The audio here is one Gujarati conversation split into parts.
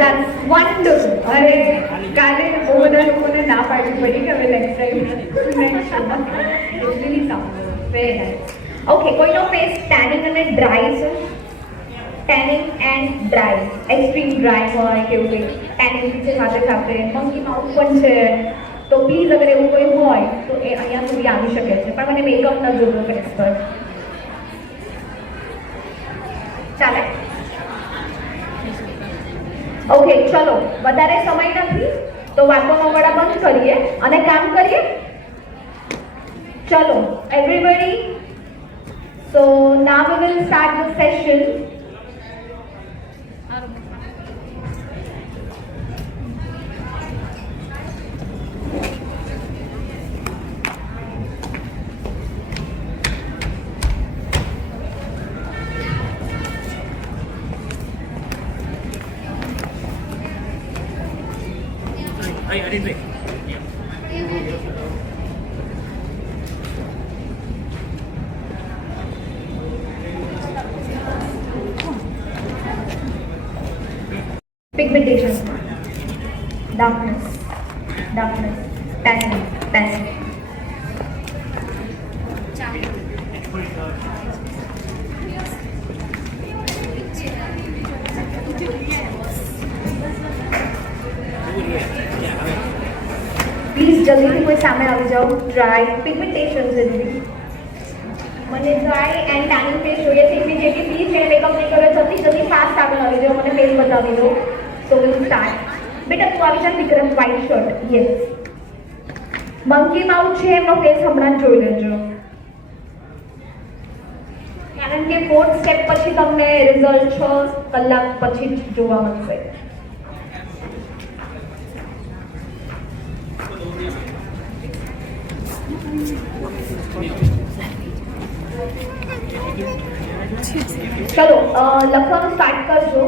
That's wonderful. અરે કાલે બહુ બધા લોકોને ના પાડવી પડી કે હવે next time it's really sound very nice. Okay, કોઈનો ફેસ ટેનિંગ અને ડ્રાય છે? Tanning and dry, extreme dry હોય કે એવું કંઈ ટેનિંગ છે સાથે સાથે મંકી માઉથ પણ છે, તો પ્લીઝ અગર એવું કોઈ હોય તો એ અહીંયા સુધી આવી શકે છે, પણ મને મેકઅપ ન જોતો ફેસ પર. ચાલે? ઓકે, ચલો વધારે સમય નથી તો વાતોનો ગળા બંધ કરીએ અને કામ કરીએ. ચલો everybody, so now we will start the session. I didn't wait. Pigmentation, darkness, tanning. Please જલ્દીથી કોઈ સામે આવી જાઓ. ડ્રાય પિગમેન્ટેશન છે દીદી, મને ડ્રાય એન્ડ ટેનિંગ ફેસ જોઈએ છે. ઇમિડિયેટલી પ્લીઝ જેને મેકઅપ નહીં કર્યો જલ્દી ફાસ્ટ આગળ આવી જાઓ, મને ફેસ બતાવી દો. So will start. બેટા તું આવી જા. Vikram white shirt, yes. Monkey mouth છે, એમનો ફેસ હમણાં જ જોઈ લેજો, કારણ કે 4th સ્ટેપ પછી તમને રિઝલ્ટ 6 કલાક પછી જ જોવા મળશે. ચલો લખવાનું સ્ટાર્ટ કરજો.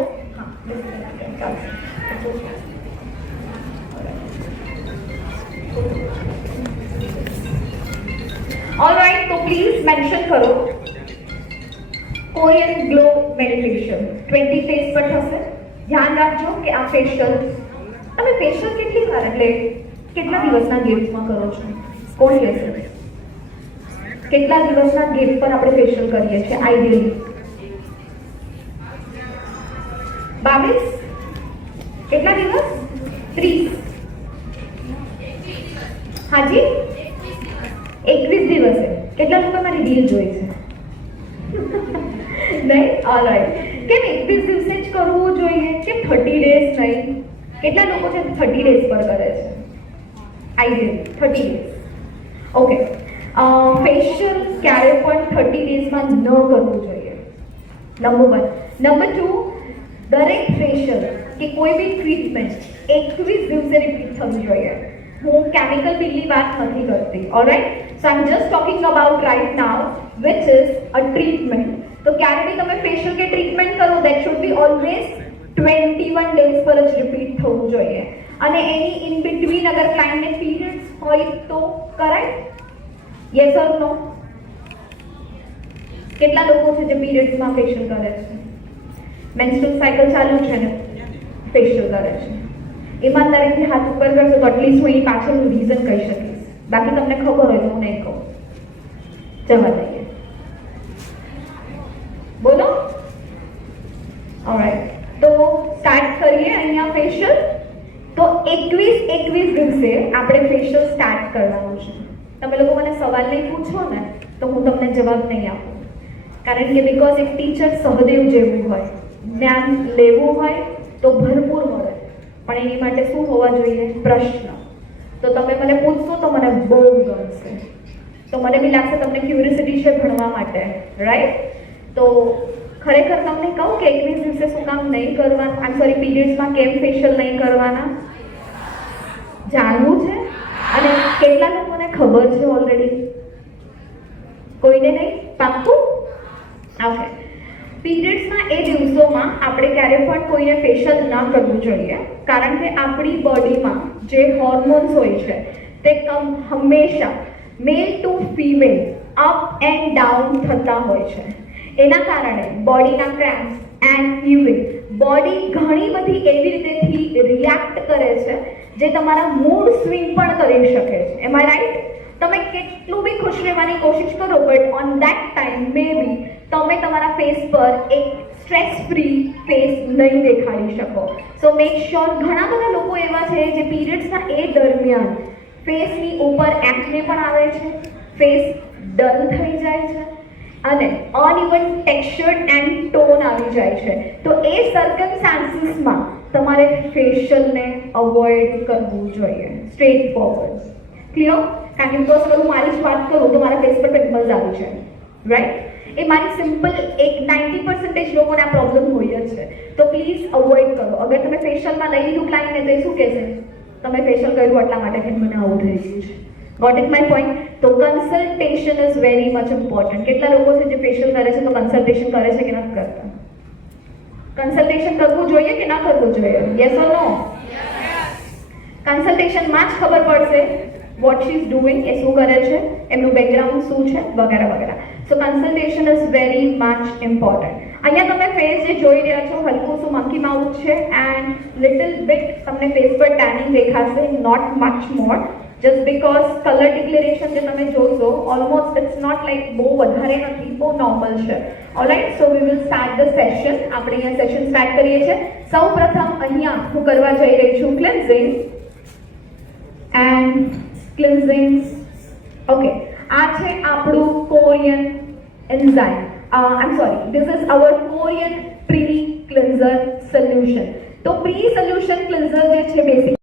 ઓલરાઈટ, તો પ્લીઝ મેન્શન કરો કોરિયન ગ્લો મેડિટેશન 20 ફેસ પર થશે. ધ્યાન રાખજો કે આ ફેશિયલ તમે ફેશિયલ કેટલી વાર એટલે કેટલા દિવસના ગેપ્સમાં કરો છો? કોણ કહેશે કેટલા દિવસના ગેપ પર આપણે ફેશિયલ કરીએ છીએ આઈડિયલી? 22? કેટલા દિવસ? 30? હાજી 21 દિવસે. કેટલા લોકો મારી રીલ જોઈ છે? નહીં? ઓલરાઈટ. કેમ 21 દિવસે જ કરવું જોઈએ? કેમ 30 ડેઝ નહીં? કેટલા લોકો છે 30 ડેઝ પર કરે છે આઈડિયલી? 30 ડેઝ. ઓકે, ફેશિયલ ક્યારે પણ 30 ડેઝમાં ન કરવું જોઈએ, નંબર 1. નંબર 2, દરેક ફેશિયલ કે કોઈ બી ટ્રીટમેન્ટ 21 દિવસે રિપીટ થવી જોઈએ. હું કેમિકલ બિલની વાત નથી કરતી. Alright, so I M just talking about right now which is a treatment. તો ક્યારે બી તમે ફેશિયલ કે ટ્રીટમેન્ટ કરો that should be always 21 days પર જ રિપીટ થવું જોઈએ. અને એની ઇન બિટવીન અગર ક્લાયન્ટને પીરિયડ્સ હોય તો કરાય? યસ ઓર નો? કેટલા લોકો છે જે પીરિયડ્સમાં ફેશિયલ કરે છે? મેન્સ્ટ્રુઅલ સાયકલ ચાલુ છે ને ફેશિયલ કરે છે? ઈમાનદારીથી હાથ ઉપર કરશો તો એટલીસ્ટ હું એની પાછળનું રીઝન કહી શકીશ. બાકી તમને ખબર હોય તો હું નહીં કહું. જવા દઈએ. બોલો. ઓલરાઈટ, તો સ્ટાર્ટ કરીએ અહીંયા ફેશિયલ. તો 21 દિવસે આપણે ફેશિયલ સ્ટાર્ટ કરવાનું છે. તમે લોકો મને સવાલ નહીં પૂછો ને તો હું તમને જવાબ નહીં આપું, કારણ કે બીકોઝ એક ટીચર સહદેવ જેવું હોય, જ્ઞાન લેવું હોય તો ભરપૂર મળે, પણ એની માટે શું હોવા જોઈએ? પ્રશ્ન. તો તમે મને પૂછશો તો મને બહુ ગમશે, તો મને બી લાગશે તમને ક્યુરિયોસિટી છે ભણવા માટે, રાઈટ? તો ખરેખર તમને કહું કે 21 દિવસે શું કામ નહીં કરવાનું, સોરી પીરિયડ્સમાં કેમ ફેશિયલ નહીં કરવાના જાણવું છે. અને કેટલા લોકોને ખબર છે ઓલરેડી? કોઈને નહીં? પાક્કું? ઓકે. પીરિયડ્સના એ દિવસોમાં આપણે ક્યારે પણ કોઈને ફેશિયલ ના કરવું જોઈએ, કારણ કે આપણી બોડીમાં જે હોર્મોન્સ હોય છે તે હંમેશા male to female up and down થતા હોય છે. એના કારણે બોડીના ક્રેમ્પ્સ એન્ડ યુરિન, બોડી ઘણી બધી એવી રીતે રિએક્ટ કરે છે, જે તમારા મૂડ સ્વિંગ પણ કરી શકે છે. એમ આઈ રાઈટ? તમે કેટલું બી ખુશ રહેવાની કોશિશ કરો, બટ ઓન ધેટ ટાઈમ મે બી તમે તમારા ફેસ પર એક સ્ટ્રેસ ફ્રી ફેસ નહીં દેખાડી શકો. સો મેક શ્યોર. ઘણા બધા લોકો એવા છે જે પીરિયડ્સના એ દરમિયાન ફેસની ઉપર એક્ને પણ આવે છે, ફેસ ડલ થઈ જાય છે અને અનઇવન ટેક્સચર્ડ એન્ડ ટોન આવી જાય છે. તો એ સર્કમસ્ટાન્સીસમાં તમારે ફેશિયલને અવોઇડ કરવું જોઈએ. Straight forward. ક્લિયર? કારણ કે બીકોઝ અગર હું મારી જ વાત કરું તો મારા ફેસ પર પિમ્પલ્સ આવી જાય, રાઈટ? એ મારી સિમ્પલ એક 90% લોકોને આ પ્રોબ્લેમ હોય જ છે. તો પ્લીઝ અવોઇડ કરો. અગર તમે ફેશિયલમાં લઈ લીધું ક્લાયન્ટને તો એ શું કહેશે? તમે ફેશિયલ કર્યું એટલા માટે કે મને આવું થઈ ગયું છે. Got it my point? તો consultation is very much important. કેટલા લોકો છે જે ફેશિયલ કરે છે તો કન્સલ્ટેશન કરે છે કે નથી કરતા? કન્સલ્ટેશન કરવું જોઈએ કે ના કરવું જોઈએ? યસ ઓર નો? કન્સલ્ટેશનમાં જ ખબર પડશે વોટ શી ઇઝ ડુઇંગ, એ શું કરે છે, એમનું બેકગ્રાઉન્ડ શું છે, વગેરે વગેરે. So consultation is very much important. અહીંયા તમે ફેસ જે જોઈ રહ્યા છો હલકું શું મંકી માઉથ છે એન્ડ લિટલ બિટ તમને ફેસ પર ટેનિંગ દેખાશે, not much more. Just because colour declaration જે તમે જોશો ઓલમોસ્ટ ઇટ્સ નોટ લાઈક બહુ વધારે નથી, બહુ નોર્મલ છે. Alright, so we will start the session. આપણે અહીંયા સેશન સ્ટાર્ટ કરીએ છીએ. સૌ પ્રથમ અહીંયા હું કરવા જઈ રહી છું ક્લેન્ઝિંગ એન્ડ ક્લિન્ઝિંગ. ઓકે, આ છે આપણું Korean enzyme. I'm sorry, this is our Korean pre-cleanser solution. તો pre-solution cleanser જે છે બેસિક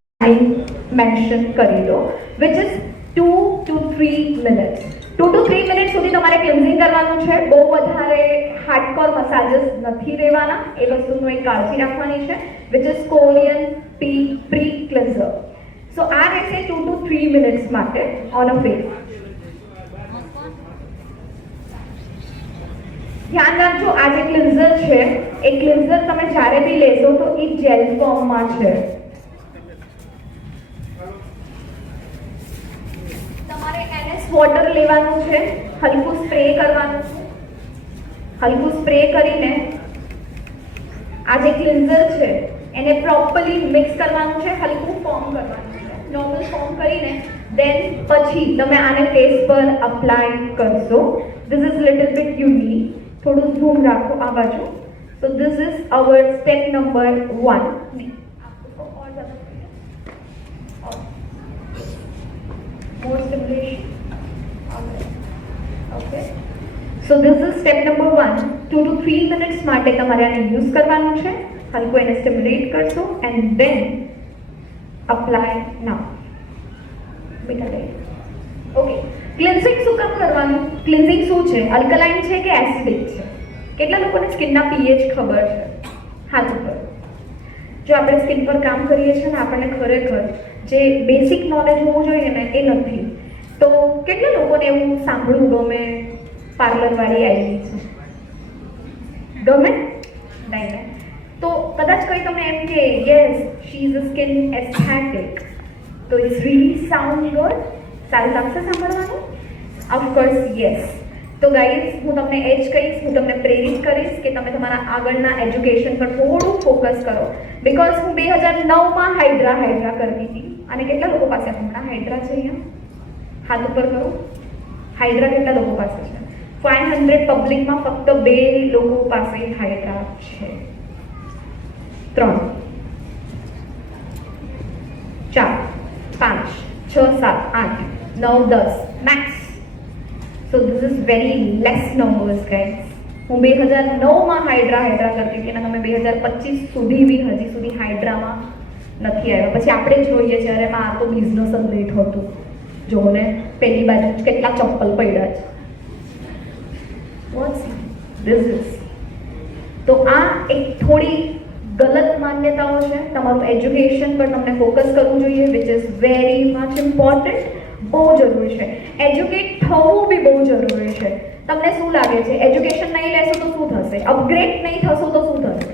મેન્શન કરી દો, which is 2 to 3 minutes. 2 to 3 minute સુધી તમારે ક્લિન્ઝિંગ કરવાનું છે. બહુ વધારે હાર્ડકોર મસાજીસ નથી લેવાના, એ વસ્તુનું એક કાળજી રાખવાની છે, which is Korean pre-cleanser. સો આ રહેશે 2 to 3 મિનિટ્સ માટે ઓન અ ફેસ. ધ્યાન રાખજો, આ જે ક્લિન્ઝર છે એ ક્લિન્ઝર તમે જ્યારે બી લેશો તો એ જેલ ફોર્મમાં છે. તમારે NS વોટર લેવાનું છે, હલકું સ્પ્રે કરવાનું છે. હલકું સ્પ્રે કરીને આ જે ક્લિન્ઝર છે એને પ્રોપરલી મિક્સ કરવાનું છે, હલકું ફોર્મ કરવાનું છે. નોર્મલ ફોર્મ કરીને દેન પછી તમે આને ફેસ પર અપ્લાય કરશો. This is little bit unique. થોડું ઝૂમ રાખો આ બાજુ. સો this is our step number 1. more stimulation. Okay. So this is step number 1. 2 to 3 minutes માટે તમારે આને યુઝ કરવાનું છે. હલકું એને સ્ટિમ્યુલેટ કરશો and then apply now. Okay, cleansing શું કામ કરવાનું? ક્લિન્ઝિંગ શું છે? અલ્કલાઇન છે કે એસિડિક છે? કેટલા લોકોને સ્કિનના pH ખબર છે? હાથ ઉપર. જો આપણે સ્કિન પર કામ કરીએ છીએ ને આપણને ખરેખર જે બેસિક નોલેજ હોવું જોઈએ ને એ નથી. તો કેટલા લોકોને એવું સાંભળવું ગમે પાર્લર વાળી આવી છે? ગમે નહીં? તો કદાચ કોઈ તમને એમ કે yes she is a skin aesthetic, તો ઇટ્સ રીલી સાઉન્ડ ગુડ. સારું લાગશે સાંભળવાનું? Of course yes. તો ગાઈઝ હું તમને એ જ કહીશ, હું તમને પ્રેરિત કરીશ કે તમે તમારા આગળના એજ્યુકેશન પર થોડું ફોકસ કરો. બિકોઝ હું 2009માં હાઇડ્રા કરતી હતી. અને કેટલા લોકો પાસે હમણાં હાઇડ્રા છે? અહીંયા હાથ ઉપર કરો. હાઇડ્રા કેટલા લોકો પાસે છે? 500 પબ્લિકમાં ફક્ત 2 લોકો પાસે હાઇડ્રા છે. 3 4 5 6 7 8 9 10 max. So this is very less numbers guys. હું 2009માં હાઇડ્રા કરતી હતી અને તમે 2025 સુધી બી હજી સુધી હાઇડ્રામાં નથી આવ્યા. પછી આપણે જોઈએ છે અરે આ તો બિઝનેસ જ લેટ હતું. જો ને પેલી બાજુ કેટલા ચપ્પલ પડ્યા છે. What's this is. તો આ એક થોડી ગલત માન્યતાઓ છે. તમારું એજ્યુકેશન પર તમને ફોકસ કરવું જોઈએ, which is very much important. બહુ જરૂરી છે. એજ્યુકેટ થવું બી બહુ જરૂરી છે. તમને શું લાગે છે એજ્યુકેશન નહીં લેશો તો શું થશે? અપગ્રેડ નહીં થશો તો શું થશે?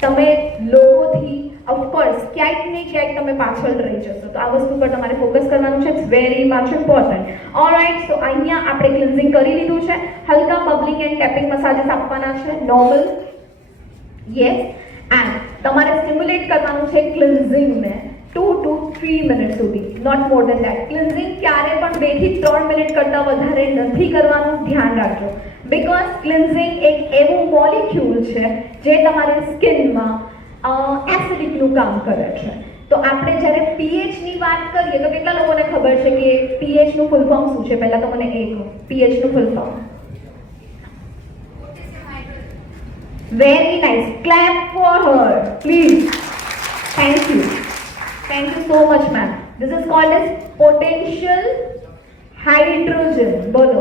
તમે લોકોથી ઓફકોર્સ ક્યાંક ને ક્યાંક તમે પાછળ રહી જશો. તો આ વસ્તુ પર તમારે ફોકસ કરવાનું છે. It's very much important. Alright, તો અહીંયા આપણે ક્લિન્ઝિંગ કરી લીધું છે. હલકા બબલિંગ એન્ડ ટેપિંગ મસાજીસ આપવાના છે, નોર્મલ. યસ. એન્ડ તમારે સ્ટિમ્યુલેટ કરવાનું છે ક્લિન્ઝિંગને 2 to 3 મિનિટ સુધી, not more than that. Cleansing ક્યારે પણ 2 થી 3 મિનિટ કરતાં વધારે નથી કરવાનું, ધ્યાન રાખજો. બીકોઝ ક્લિન્ઝિંગ એક એવું મોલિક્યુલ છે જે તમારી સ્કિનમાં એસિડિકનું કામ કરે છે. તો આપણે જ્યારે પીએચની વાત કરીએ તો કેટલા લોકોને ખબર છે કે પીએચનું ફૂલ ફોર્મ શું છે? પહેલા તો મને એ કહો, પીએચનું full form. Very nice, clap for her please. Thank you so much ma'am. This is called as potential hydrogen. બોલો,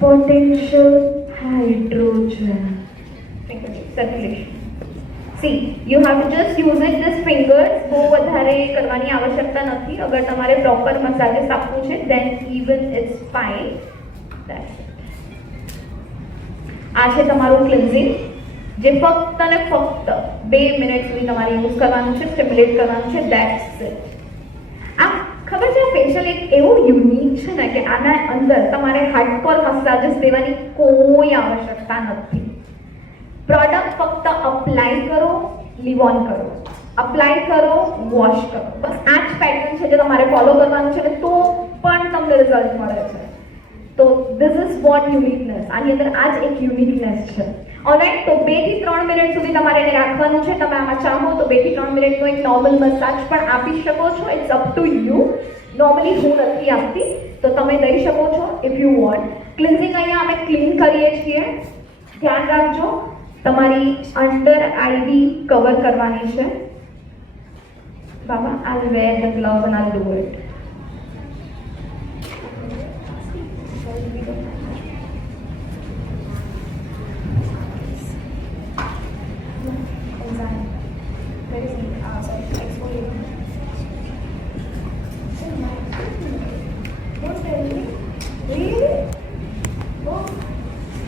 potential hydrogen circulation. See, you have to just use it this fingers. બહુ વધારે કરવાની આવશ્યકતા નથી. અગર તમારે પ્રોપર મસાજિસ આપવું છે then even it's fine. That's it. આ છે તમારું ક્લિન્ઝિંગ, જે ફક્ત અને ફક્ત 2 મિનિટ સુધી તમારે યુઝ કરવાનું છે, સ્ટિમ્યુલેટ કરવાનું છે. That's it. આ ખબર છે, ફેશિયલ એક એવું યુનિક છે ને કે આના અંદર તમારે હાર્ડકોર મસાજીસ દેવાની કોઈ આવશ્યકતા નથી. પ્રોડક્ટ ફક્ત અપ્લાય કરો, લીવ ઓન કરો, અપ્લાય કરો, વોશ કરો. બસ આ જ પેટર્ન છે જે તમારે ફોલો કરવાનું છે, તો પણ તમને રિઝલ્ટ મળે છે. તો ધીસ ઇઝ વોટ યુનિકનેસ. આની અંદર આ જ એક યુનિકનેસ છે. ઓલરાઈટ, તો 2 થી 3 મિનિટ સુધી તમારે એને રાખવાનું છે. તમે આમાં ચાહો તો 2 થી 3 મિનિટનો એક નોર્મલ મસાજ પણ આપી શકો છો. It's up to you. Normally હું નથી આપતી, તો તમે દઈ શકો છો ઇફ યુ વોન્ટ. ક્લિન્ઝિંગ અહીંયા અમે ક્લીન કરીએ છીએ. ધ્યાન રાખજો, તમારી અંડર આઈવી કવર કરવાની છે. બાબા, I'll wear the glove and I'll do it.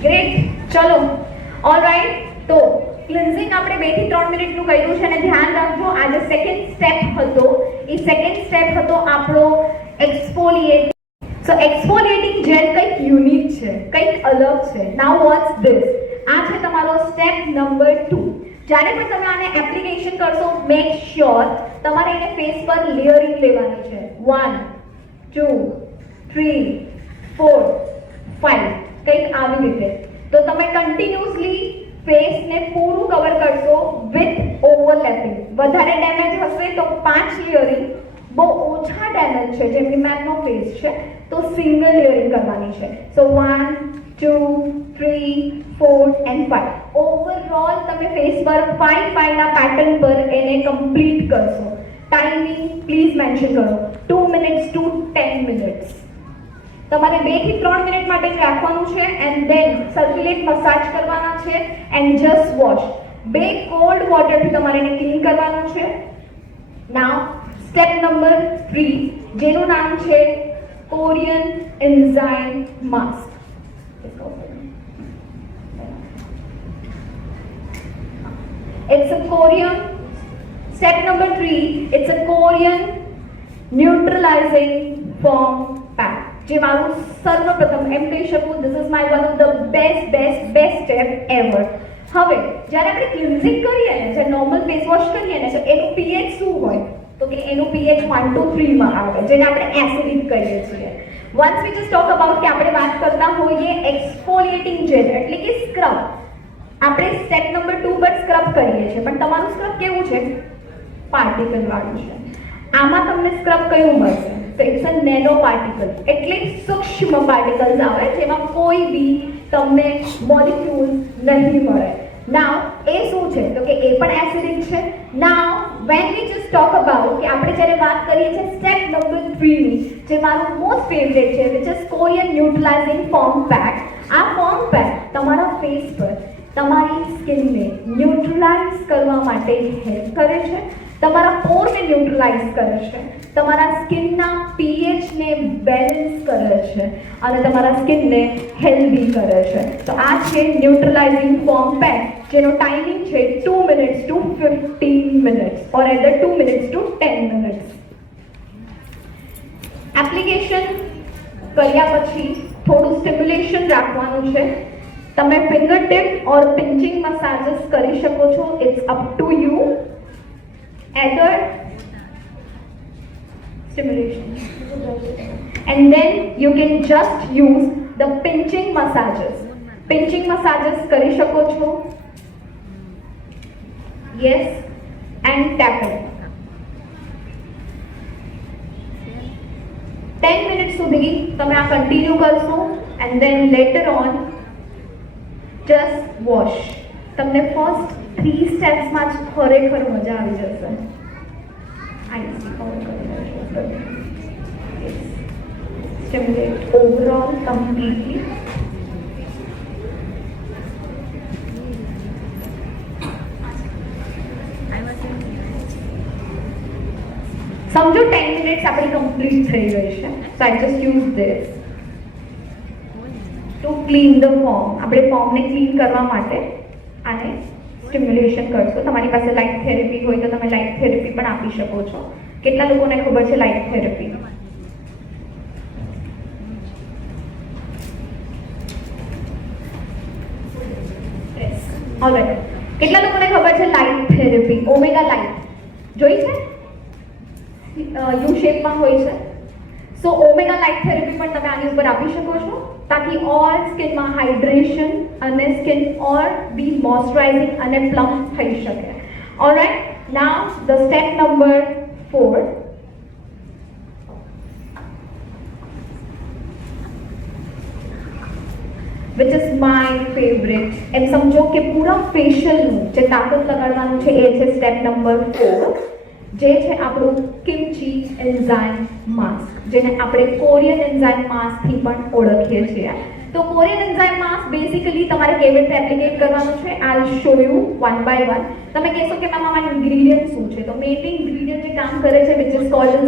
Great. ચલો, ઓલરાઈટ, તો ક્લિન્ઝિંગ આપણે 2 થી 3 મિનિટનું કર્યું છે. અને ધ્યાન રાખજો, આ જે સેકન્ડ સ્ટેપ હતો એ સેકન્ડ સ્ટેપ હતો આપણો એક્સફોલિએટ. સો એક્સફોલિએટિંગ જેલ કંઈક યુનિક છે, કંઈક અલગ છે. નાઉ વોટ્સ ધીસ? આ છે તમારો સ્ટેપ નંબર 2. જ્યારે પણ તમે આને એપ્લિકેશન કરશો, મેક શ્યોર તમારે એને ફેસ પર લેયરિંગ લેવાની છે. 1 2 3 4 5 કંઈક આવી રીતે. તો તમે કન્ટિન્યુઅસલી ફેસને પૂરું કવર કરશો વિથ ઓવરલેપિંગ. વધારે ડેમેજ હશે તો 5 લેયરિંગ, બહુ ઓછા ડેમેજ છે જેમ કે મેમનો ફેસ છે તો સિંગલ લેયરિંગ કરવાની છે. સો 1 2 3 4 and 5. ઓવરઓલ તમે ફેસ પર 5 ના પેટર્ન પર એને કમ્પ્લીટ કરશો. ટાઈમિંગ પ્લીઝ મેન્શન કરો, 2 મિનિટ્સ ટુ 10 મિનિટ્સ. તમારે 2 થી 3 મિનિટ માટે જ રાખવાનું છે. એન્ડ ધેન સર્ક્યુલેટ મસાજ કરવાના છે એન્ડ જસ્ટ વોશ. 2 કોલ્ડ વોટરથી તમારે એને ક્લીન કરવાનું છે. નાઉ સ્ટેપ નંબર 3, જેનું નામ છે Korean enzyme mask. It's a Korean. Step number 3, it's a Korean neutralizing foam pack. જે મારું સર્વપ્રથમ એમ કહી શકું, this is my one of the best step ever. હવે જ્યારે આપણે ક્લિન્ઝિંગ કરીએ ને, જે નોર્મલ ફેસ વોશ કરીએ ને, તો એનું pH શું હોય? તો કે એનું pH 1 to 3 માં આવે, જેને આપણે એસિડિક કહીએ છીએ. Once we just talk about કે આપણે વાત કરતા હોઈએ એક્સફોલિએટિંગ જેલ એટલે કે સ્ક્રબ. આપણે સ્ટેપ નંબર 2 પર સ્ક્રબ કરીએ છીએ, પણ તમારું સ્ક્રબ કેવું છે? પાર્ટિકલ વાળું છે. આમાં તમને સ્ક્રબ કયું મળશે? તો ઇટ્સ અ નેનો પાર્ટિકલ, એટલે સૂક્ષ્મ પાર્ટિકલ્સ આવે જેમાં કોઈ બી તમને મોલિક્યુલ નહીં મળે. નાઉ એ શું છે? તો કે એ પણ એસિડિક છે. નાઉ when we just talk about કે આપણે જ્યારે વાત કરીએ છીએ સ્ટેપ નંબર 3 ની, જે મારું મોસ્ટ ફેવરેટ છે, which is Korean neutralizing foam pack. આ ફોમ પેક તમારા ફેસ પર તમારી સ્કિનને ન્યુટ્રલાઇઝ કરવા માટે હેલ્પ કરે છે, તમારા પોરને ન્યુટ્રલાઇઝ કરે છે, તમારા સ્કિનના પીએચને બેલેન્સ કરે છે અને તમારા સ્કિનને હેલ્ધી કરે છે. તો આ છે ન્યુટ્રલાઇઝિંગ ફોમ પેક, જેનો ટાઈમિંગ છે 2 minutes to 15 minutes or either 2 minutes to 10 minutes. Application કર્યા પછી થોડું સ્ટિમ્યુલેશન રાખવાનું છે. તમે finger tip or pinching massages કરી શકો છો. It's up to you. either stimulation and then you can just use the pinching massages. Pinching massages કરી શકો છો. yes and tapping. 10 મિનિટ સુધી તમે આ કન્ટિન્યુ કરશો and then later on just wash. તમને ફર્સ્ટ 3 સ્ટેપ્સમાં જ ખરેખર મજા આવી જશે. Stimulate overall completely. સમજો 10 મિનિટ્સ આપણી કમ્પ્લીટ થઈ ગઈ છે. So I just use this to clean the form. આપણે ફોર્મને ક્લીન કરવા માટે આને સ્ટિમ્યુલેશન કરશો. તમારી પાસે લાઇટ થેરેપી હોય તો તમે લાઇટ થેરેપી પણ આપી શકો છો. કેટલા લોકોને ખબર છે લાઇટ થેરેપી? ઓલરાઈટ. કેટલા લોકોને ખબર છે લાઇટ થેરેપી? ઓમેગા લાઇટ જોઈ છે? યુ શેપમાં હોય છે. સો ઓમેગા લાઇટ થેરેપી પણ તમે આની ઉપર આપી શકો છો તાકી ઓર સ્કિનમાં હાઇડ્રેશન અને સ્કિન ઓર બી મોઇશ્ચરાઇઝિંગ અને પ્લમ્પ થઈ શકે. Alright. Now the step number 4. which is my favorite. એમ સમજો કે પૂરા ફેશિયલનું જે તાકાત લગાડવાનું છે એ છે સ્ટેપ નંબર 4, જે છે આપણું કિમચી એન્ઝાઇમ માસ્ક, જેને આપણે કોરિયન એન્ઝાઇમ માસ્કથી પણ ઓળખીએ છીએ. તો કોરિયન એન્ઝાઇમ માસ્ક બેઝિકલી તમારે કેવી રીતે એપ્લિકેટ કરવાનું છે I will show you one by one. તમે કહેશો કે મેમ આમાં ઇન્ગ્રીડિયન્ટ શું છે? તો મેઇનલી ઇન્ગ્રીડિયન્ટ જે કામ કરે છે વિચ ઇઝ કોલ્ડ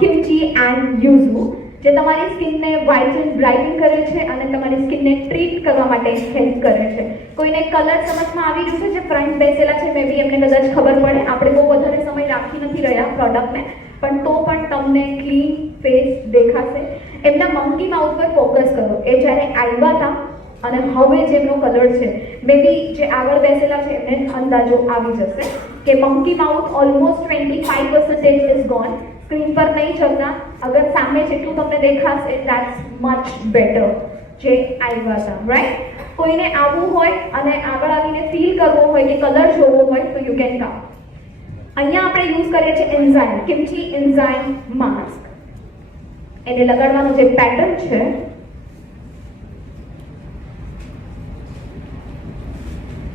કિમચી એન્ડ યુઝુ, જે તમારી સ્કિનને વ્હાઇટ એન્ડ બ્રાઇટન કરે છે અને તમારી સ્કિનને ટ્રીટ કરવા માટે હેલ્પ કરે છે. કોઈને કલર સમજમાં આવી રહ્યું છે જે ફ્રન્ટ બેસેલા છે, મે બી એમને કદાચ ખબર પડે. આપણે બહુ વધારે સમય રાખી નથી રહ્યા પ્રોડક્ટને, પણ તો પણ તમને ક્લીન ફેસ દેખાશે. એમના મંકી માઉથ પર ફોકસ કરો. એ જ્યારે આવ્યા હતા અને હવે જેમનો કલર છે, મે બી જે આગળ બેસેલા છે એમને અંદાજો આવી જશે કે monkey mouth almost 25% is gone. Screen પર નહીં ચલતા, અગર સામે જેટલું તમને દેખાશે દેટ્સ મચ બેટર જે આવ્યા હતા, રાઈટ? કોઈને આવવું હોય અને આગળ આવીને ફીલ કરવો હોય કે કલર જોવો હોય તો યુ કેન કમ. અહીંયા આપણે યુઝ કરીએ છીએ એન્ઝાઇમ, કિમચી એન્ઝાઇમ માસ્ક. એને લગાડવાનું જે પેટર્ન છે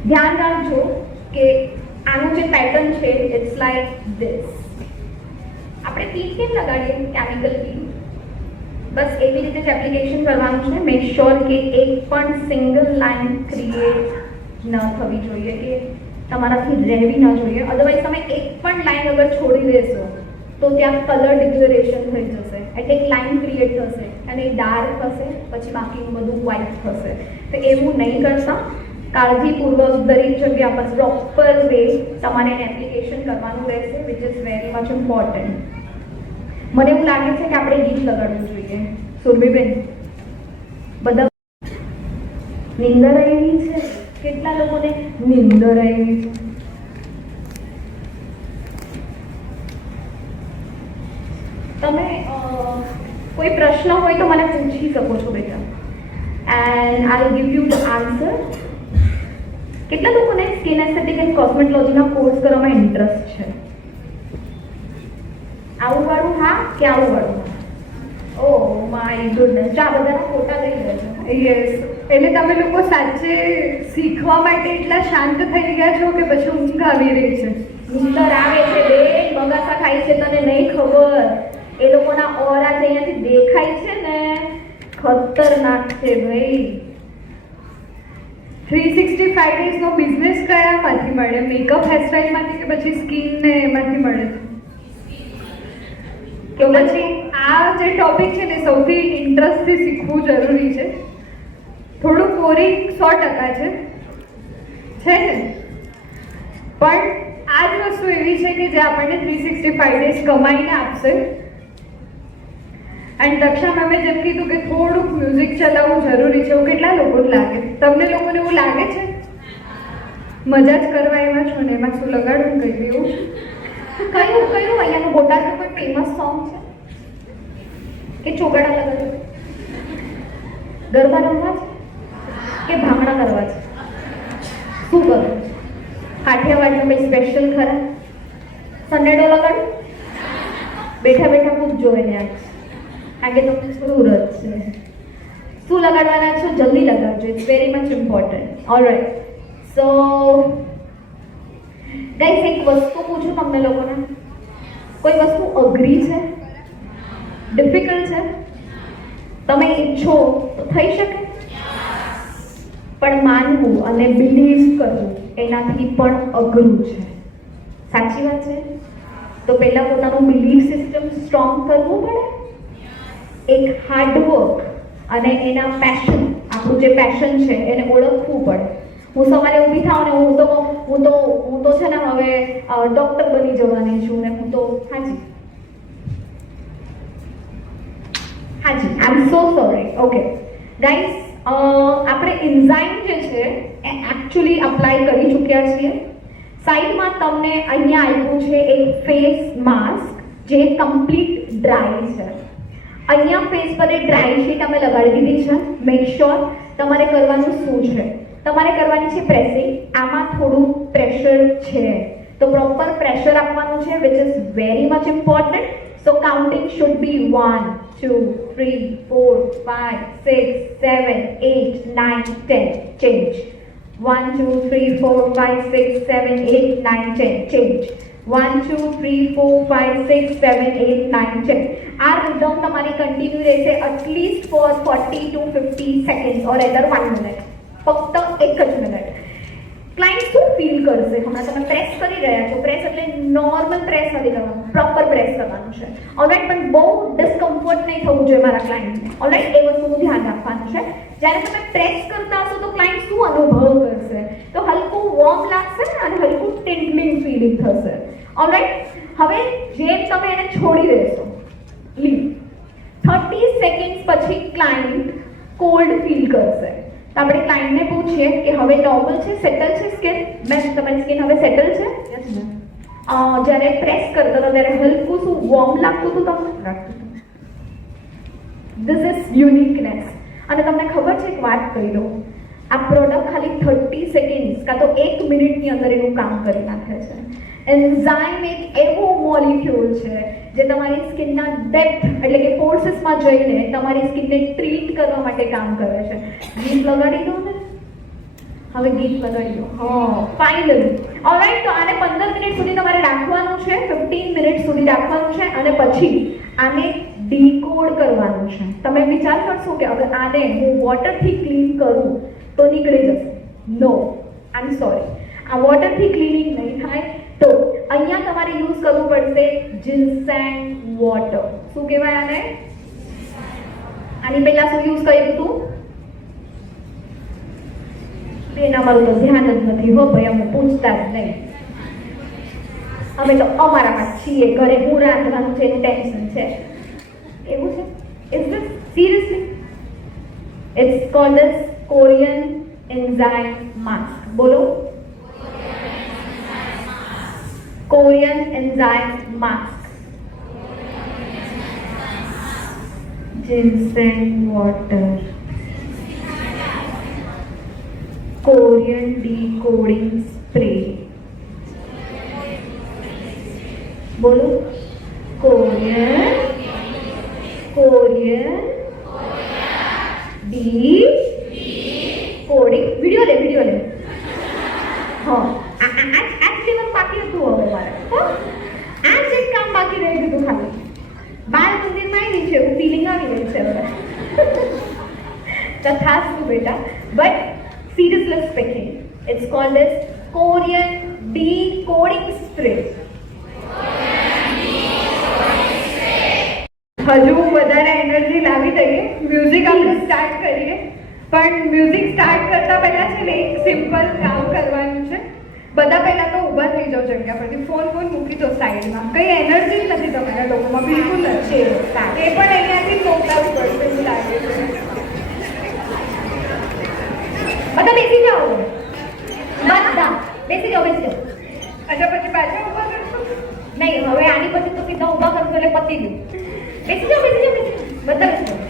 ધ્યાન રાખજો કે આનું જે પેટર્ન છે ઇટ્સ લાઈક ધીસ. આપણે પીન કેમ લગાડીએ? Chemical pin. બસ એવી રીતે જ એપ્લિકેશન કરવાનું છે. મેક શ્યોર કે એક પણ સિંગલ લાઇન ક્રિએટ ન થવી જોઈએ, કે તમારાથી રહેવી ન જોઈએ. અધરવાઇઝ તમે એક પણ લાઇન અગર છોડી દેશો તો ત્યાં કલર ડિક્લેરેશન થઈ જશે, એટલે એક લાઇન ક્રિએટ થશે અને એ ડાર્ક થશે, પછી બાકીનું બધું વ્હાઇટ થશે. તો એવું નહીં કરતા, કાળજીપૂર્વક દરેક જગ્યા પર પ્રોપર વે તમારે એને એપ્લિકેશન કરવાનું રહેશે, which is very much important. મને એવું લાગે છે કે આપણે ગીત લગાડવું જોઈએ. સુરભીબેન, બધા નીંદર આવી છે? કેટલા લોકોને નીંદર આવી છે? તમે કોઈ પ્રશ્ન હોય તો મને પૂછી શકો છો બેટા, and I give you the answer. કેટલા લોકોને સ્કિન એસ્થેટિક એન્ડ કોસ્મેટોલોજીના કોર્સ કરવામાં ઇન્ટરેસ્ટ છે? આવું વાળું હા કે આવું વાળું? Oh my goodness. આ બધાના ફોટા લઈ લેજો. યસ. એટલે તમે લોકો સાચે શીખવા માટે એટલા શાંત થઈ ગયા છો કે પછી ઊંઘ આવી રહી છે? નીંદર આવે છે બે, બગાસા ખાય છે, તને નહીં ખબર. એ લોકોના ઓરા જે અહીંયાથી દેખાય છે ને, ખતરનાક છે ભાઈ. 365 ડેઝનો બિઝનેસ કયામાંથી મળે? મેકઅપ હેરસ્ટાઈલમાંથી કે પછી સ્કિન ને એમાંથી મળે છે? તો પછી આ જે ટોપિક છે ને સૌથી ઇન્ટરેસ્ટથી શીખવું જરૂરી છે. થોડું બોરિંગ 100% છે ને, પણ આ જ વસ્તુ એવી છે કે જે આપણને 365 ડેઝ કમાઈને આપશે. એન્ડ દક્ષા મેમે જેમ કીધું કે થોડુંક મ્યુઝિક ચલાવવું જરૂરી છે, એવું કેટલા લોકોને લાગે? તમને લોકોને એવું લાગે છે? મજા જ કરવા એમાં છો ને, એમાં શું લગાડવું કહી દેવું? કયું અહીંયાનું બોટાદનું કોઈ ફેમસ સોંગ છે કે ચોગાડા લગાડો? ગરબા રમવા છે કે ભાંગડા કરવા છે? શું કરો? કાઠિયાવાડનું કંઈ સ્પેશિયલ ખરા? સનેડો લગાડો? બેઠા બેઠા પૂછજો એને આજ, કારણ કે તમને થોડું રસ છે. શું લગાડવાના છો? જલ્દી લગાડજો, it's very much important. Alright, so guys એક વસ્તુ પૂછું તમને લોકોને, કોઈ વસ્તુ અઘરી છે, ડિફિકલ્ટ છે, તમે ઈચ્છો તો થઈ શકે, પણ માનવું અને બિલીવ કરવું એનાથી પણ અઘરું છે. સાચી વાત છે? તો પહેલા પોતાનું બિલીફ સિસ્ટમ સ્ટ્રોંગ કરવું પડે, એક હાર્ડવર્ક અને એના પેશન, આપણું જે પેશન છે એને ઓળખવું પડે. હું સવારે ઊભી થાઉં ને હું તો છે ને હવે ડોક્ટર બની જવાની છું ને હું તો હાજી આઈ એમ સો સોરી. ઓકે ગાઈસ, આપણે એન્ઝાઇમ જે છે એ એકચ્યુઅલી અપ્લાય કરી ચૂક્યા છીએ. સાઈડમાં તમને અહીંયા આપ્યું છે એક ફેસ માસ્ક જે કમ્પ્લીટ ડ્રાય છે. અહીંયા ફેસ પર એ ડ્રાય શીટ અમે લગાડી દીધી છે. મેક શ્યોર તમારે કરવાનું શું છે, તમારે કરવાની છે પ્રેસિંગ. આમાં થોડું પ્રેશર છે તો પ્રોપર પ્રેશર આપવાનું છે, which is very much important. So counting should be 1 2 3 4 5 6 7 8 9 10. Change. 1 2 3 4 5 6 7 8 9 10. Change. 1 2 3 4 5 6 7 8 9 10. આ રિધમ તમારી કન્ટિન્યુ રહેશે at least for 40 to 50 seconds or either 1 minute. ફક્ત એક જ મિનિટ. ક્લાયન્ટ શું ફીલ કરશે? હમણાં તમે પ્રેસ કરી રહ્યા છો, પ્રેસ એટલે નોર્મલ પ્રેસ નથી કરવાનું, પ્રોપર પ્રેસ કરવાનું છે. ઓલરાઈટ, પણ બહુ ડિસ્કમ્ફર્ટ નહીં થવું જોઈએ મારા ક્લાયન્ટને. ઓલરાઈટ, એ વસ્તુનું ધ્યાન રાખવાનું છે. જ્યારે તમે પ્રેસ કરતા હશો તો ક્લાયન્ટ શું અનુભવ કરશે? તો હલકું વોર્મ લાગશે અને હલકું ટિન્ટલિંગ ફીલિંગ થશે. ઓલરાઈટ, હવે જેમ તમે એને છોડી દેશો, લીવ 30 સેકન્ડ્સ પછી ક્લાયન્ટ કોલ્ડ ફીલ કરશે. તો આપણે ક્લાયન્ટને પૂછીએ કે હવે નોર્મલ છે, સેટલ છે સ્કિન? મેમ તમારી સ્કિન હવે સેટલ છે? જ્યારે પ્રેસ કરતો હતો ત્યારે હલકું શું વોર્મ લાગતું હતું તમને? This is uniqueness. અને તમને ખબર છે, એક વાત કહી દઉં, આ પ્રોડક્ટ ખાલી 30 સેકન્ડ્સ કાં તો 1 મિનિટની અંદર એનું કામ કરી નાખે છે. એન્ઝાઇમ એક એવો મોલિક્યુલ છે જે તમારી સ્કિનના ડેપ્થ એટલે કે પોર્સિસમાં જઈને તમારી સ્કિનને ટ્રીટ કરવા માટે કામ કરે છે. ગીત લગાડી દો ને, હવે ગીત લગાડી દો. ફાઇનલી. ઓલરાઈટ, તો આને 15 મિનિટ સુધી તમારે રાખવાનું છે, 15 મિનિટ સુધી રાખવાનું છે અને પછી આને ડીકોડ કરવાનું છે. તમે વિચાર કરશો કે હવે આને હું વોટરથી ક્લીન કરું તો નીકળી જશે. નો, આઈ એમ સોરી, આ વોટરથી ક્લીનિંગ નહીં થાય. તો અહીંયા તમારે યુઝ કરવું પડશે જિન્સેંગ વોટર. શું કહેવાય આને? આની પહેલા શું યુઝ કર્યું હતું? બેન અમારું તો ધ્યાન જ નથી હો ભાઈ, અમે પૂછતા જ નહીં. અમે તો અમારામાં છીએ, ઘરે હું રાંધવાનું છે એનું ટેન્શન છે. એવું છે? Is this seriously? It's called as Korean enzyme mask. બોલો, Korean enzyme mask. Ginseng water. Korean decoding spray. बोलो, Korean decoding. वीडियो ले हाँ, આ ફ્લેવર બાકી હતું. હવે મારે આ જ એક કામ બાકી રહી ગયું ખાલી. બાર મંદિરમાં આવી છે એવું ફિલિંગ આવી રહી છે હવે. તથાસ્તુ બેટા. But seriously speaking, it's called as Korean decoding spray. હજુ વધારે એનર્જી લાવી દઈએ, મ્યુઝિક આપણે સ્ટાર્ટ કરીએ. પણ મ્યુઝિક સ્ટાર્ટ કરતા પહેલા છે ને એક સિમ્પલ કામ કરવાનું છે. બધા પહેલા તો ઊભા થઈ થઈ જાઓ જગ્યા પરથી, ફોન મૂકી દો સાઈડમાં. કઈ એનર્જી જ નથી તમારા લોકોમાં, બિલકુલ નથી. એ પણ અહીંયાથી જ મોકલાવવું પડશે એવું લાગે છે. બધા બેસી જાઓ, બધા બેસી જાઓ, બેસી જાઓ. અચ્છા, પછી પાછા ઊભા કરશો? નહીં, હવે આની પછી તો સીધા ઊભા કરશો એટલે પતી ગયું. બેસી જાઓ, બેસી જાઓ, બેસી જાઓ. બધા બેસી જાઓ.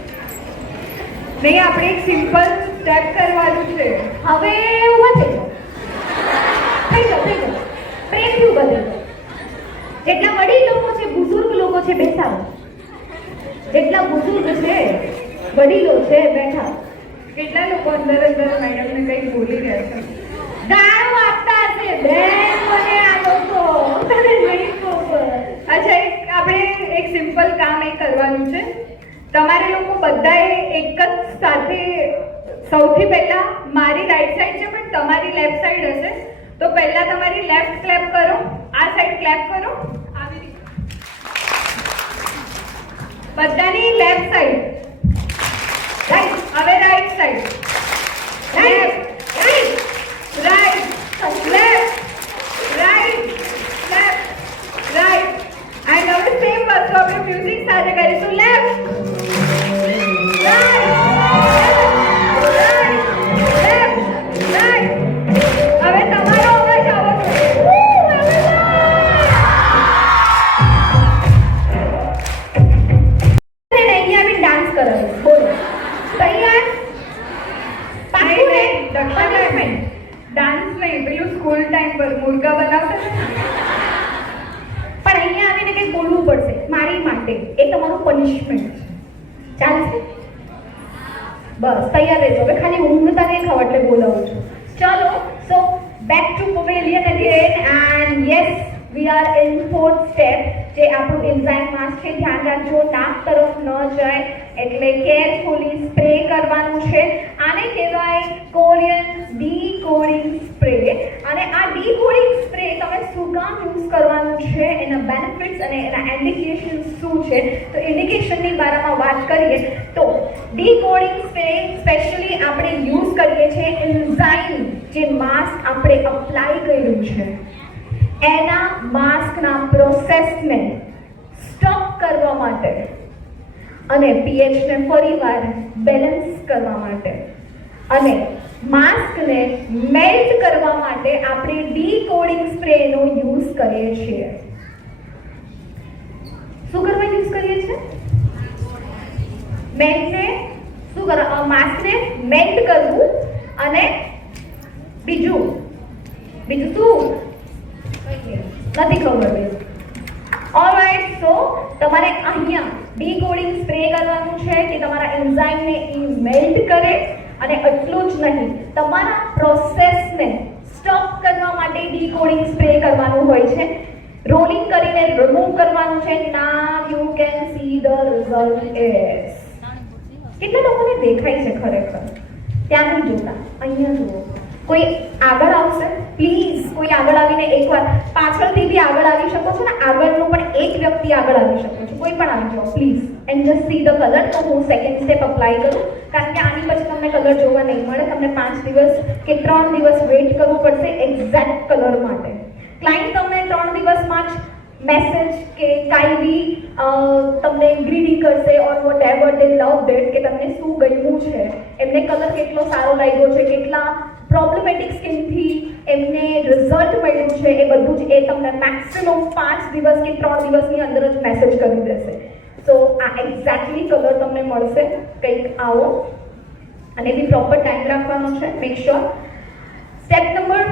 નહીં, આપણે એક સિમ્પલ સ્ટેપ કરવાનું છે. હવે ઊભા થઈ જાઓ. થઈ જાઓ, થઈ જાઓ. પ્રેમથી ઊભા થઈ જાઓ. જેટલા વડીલ લોકો છે, બુઝુર્ગ લોકો છે, બેસાડો. જેટલા બુઝુર્ગ છે, વડીલો છે, બેઠા. કેટલા લોકો અંદર મેડમને કંઈક બોલી રહ્યા છે? ગાળો આપતા હશે બેન મને આ લોકો. તને નહીં ખબર. અચ્છા, આપણે એક સિમ્પલ કામ કરવાનું છે. તમારે લોકો બધાએ એક જ સાથે સૌથી પહેલા મારી રાઈટ સાઈડ છે પણ તમારી લેફ્ટ સાઈડ હશે, તો પહેલા તમારી લેફ્ટ ક્લેપ કરો, આ સાઈડ ક્લેપ કરો, આવી રીતે બધાની લેફ્ટ સાઈડ. રાઈટ. હવે right side. Right, right, right, left, right, left, right. And હવે સેમ વસ્તુ આપણે મ્યુઝિક સાથે કરીશું. Left, right, right, left, right. હવે તમારો અવાજ આવો જોઈએ. અહીંયા આવીને ડાન્સ કરાવીશ. બોલો, તૈયાર? પાક્કું ને? ડાન્સ નહીં, પેલું સ્કૂલ ટાઈમ પર મુર્ગા બનાવતા હતા. પણ અહીંયા આવીને કંઈક બોલવું પડશે મારી માટે. એ તમારું પનિશમેન્ટ છે. ચાલશે? બસ તૈયાર રહેજો. હવે ખાલી ઊંઘતા નહીં ખાવ એટલે બોલાવું છું. ચલો, so back to pavilion again. And yes, we are in fourth step, જે આપણું એન્ઝાઇમ માસ્ક છે. ધ્યાન રાખજો, નાક તરફ ન જાય એટલે કેરફુલી સ્પ્રે કરવાનું છે. આને કહેવાય કોરિયન ડીકોડિંગ સ્પ્રે. અને આ ડીકોડિંગ સ્પ્રે તમે શું કામ યુઝ કરવાનું છે, એના બેનિફિટ્સ અને એના ઇન્ડિકેશન શું છે, તો ઇન્ડિકેશનની બારામાં વાત કરીએ તો ડીકોડિંગ સ્પ્રે સ્પેશિયલી આપણે યુઝ કરીએ છીએ એન્ઝાઇમ જે માસ્ક આપણે અપ્લાય કર્યું છે એના માસ્કના પ્રોસેસને સ્ટોપ કરવા માટે અને પીએચને ફરીવાર બેલેન્સ કરવા માટે અને માસ્કને મેલ્ટ કરવા માટે આપણે ડીકોડિંગ સ્પ્રેનો યુઝ કરીએ છીએ. શું કરવા યુઝ કરીએ છીએ? માસ્કને મેલ્ટ કરવું અને બીજું શું નથી ખબર. ઓલરાઈટ, સો તમારે અહીંયા ડીકોડિંગ સ્પ્રે કરવાનું છે કે તમારા એન્ઝાઇમને મેલ્ટ કરે અને એટલું જ નહીં, તમારા પ્રોસેસને સ્ટોપ કરવા માટે ડીકોડિંગ સ્પ્રે કરવાનું હોય છે. રોલિંગ કરીને રિમૂવ કરવાનું છે. Now you can see the result is. કેટલા લોકોને દેખાય છે ખરેખર? ત્યાંથી જોતા અહીંયા જુઓ. કોઈ આગળ આવશે પ્લીઝ? કોઈ આગળ આવીને એકવાર પાછળથી બી આગળ આવી શકો છો ને, આગળનું પણ એક વ્યક્તિ આગળ આવી શકો છો. કોઈ પણ આવી જાઓ please and just see the colour. તો હું સેકન્ડ સ્ટેપ અપ્લાય કરું, કારણ કે આની પછી તમને કલર જોવા નહીં મળે. તમને 5 દિવસ કે 3 દિવસ વેઇટ કરવું પડશે એક્ઝેક્ટ કલર માટે. ક્લાયન્ટ તમને 3 દિવસમાં જ મેસેજ કે કાંઈ બી તમને ગ્રીડિંગ કરશે ઓર વોટ એવર દે લવ ડેટ કે તમને શું ગમ્યું છે, એમને કલર કેટલો સારો લાગ્યો છે, કેટલા પ્રોબ્લેમેટિક સ્કિનથી એમને રિઝલ્ટ મળ્યું છે, એ બધું જ એ તમને મેક્સિમમ 5 દિવસ કે 3 દિવસની અંદર જ મેસેજ કરી દેશે. સો આ એક્ઝેક્ટલી કલર તમને મળશે કંઈક આવો, અને બી પ્રોપર ટાઈમ રાખવાનો છે. Make sure. Step number